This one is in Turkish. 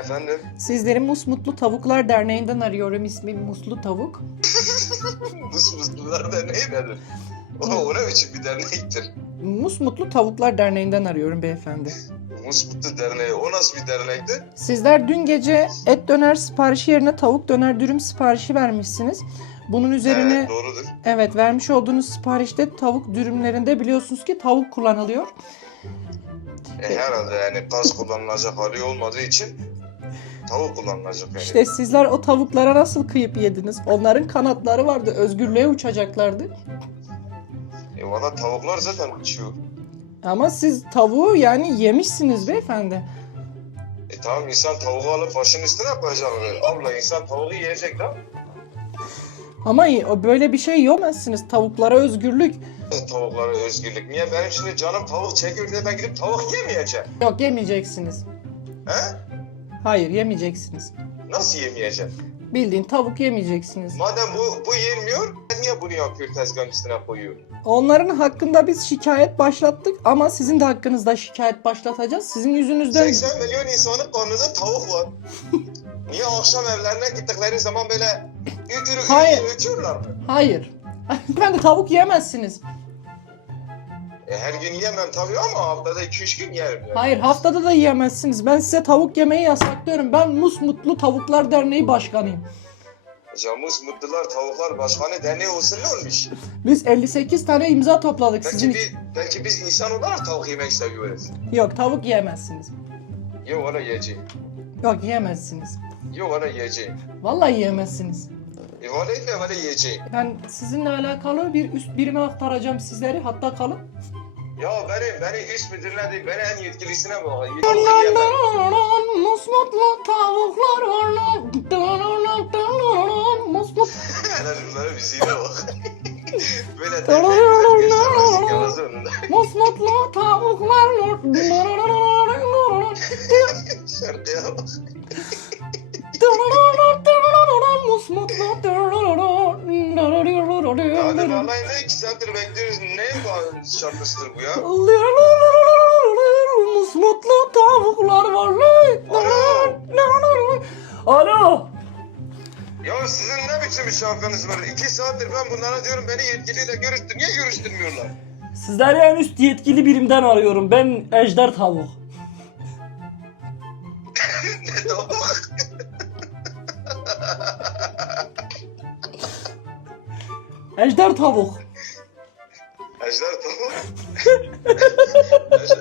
Efendim? Sizleri Musmutlu Tavuklar Derneği'nden arıyorum. İsmim Muslu Tavuk. Musmutlular Derneği nedir? O, o ne biçim bir dernektir? Musmutlu Tavuklar Derneği'nden arıyorum beyefendi. Musmutlu Derneği. O nasıl bir dernektir? Sizler dün gece et döner siparişi yerine tavuk döner dürüm siparişi vermişsiniz. Bunun üzerine Evet, doğrudur. evet vermiş olduğunuz siparişte tavuk dürümlerinde biliyorsunuz ki tavuk kullanılıyor. E, herhalde yani gaz kullanılacak hali olmadığı için tavuk kullanılacak yani. İşte sizler o tavuklara nasıl kıyıp yediniz? Onların kanatları vardı, özgürlüğe uçacaklardı. E valla tavuklar zaten uçuyor. Ama siz tavuğu yani yemişsiniz beyefendi. E tamam insan tavuğu alıp başının üstüne koyacak. Abla insan tavuğu yiyecek lan. Ama o böyle bir şey yemezsiniz. Tavuklara özgürlük. E, Tavuklara özgürlük. Niye benim şimdi canım tavuk çekiyor diye ben gidip tavuk yemeyeceğim? Yok yemeyeceksiniz. He? Hayır yemeyeceksiniz. Nasıl yemeyeceğim? Bildiğin tavuk yemeyeceksiniz. Madem bu, bu yenmiyor, niye bunu yapıyor tezgahın üstüne koyuyor? Onların hakkında biz şikayet başlattık ama sizin de hakkınızda şikayet başlatacağız. Sizin yüzünüzden 80 milyon insanın karnında tavuk var. niye akşam evlerine gittikleri zaman böyle ütürü ütürü ötüyorlar mı? Hayır. Ben de tavuk yemezsiniz. E, her gün yemem tabii ama haftada 2-3 gün yerim. Yani. Hayır haftada da yiyemezsiniz. Ben size tavuk yemeyi yasaklıyorum. Ben Musmutlu Tavuklar Derneği başkanıyım. Camus Mutlular Tavuklar Başkanı derneği olsun ne olmuş? Biz 58 tane imza topladık Belki, sizin için. bir, belki biz insan olarak tavuk yemek seviyoruz. Yok tavuk yiyemezsiniz. Yok ona yiyeceğim. Yok yiyemezsiniz. Yok ona yiyeceğim. Vallahi yiyemezsiniz. E valla ile valla yiyeceğim. Ben sizinle alakalı bir üst birime aktaracağım sizleri. Hatta kalın. Ya beni, beni üst müdürüne değil, beni en yetkilisine bak. Tavuk yiyemem. Musmutlu tavuklar var. Musmutlu Helal bunlara bir şeyine bak. Böyle derneğe Ne iki saattir bekliyoruz. Ne bu şarkısıdır bu ya? Musmutlu tavuklar var. Alo. Ya sizin ne biçim bir şarkınız var? İki saattir ben bunlara diyorum beni yetkiliyle görüştür. Niye görüştürmüyorlar? Sizleri en üst yetkili birimden arıyorum. Ben Ejder Tavuk. Ejder Tavuk. Ejder tavuk.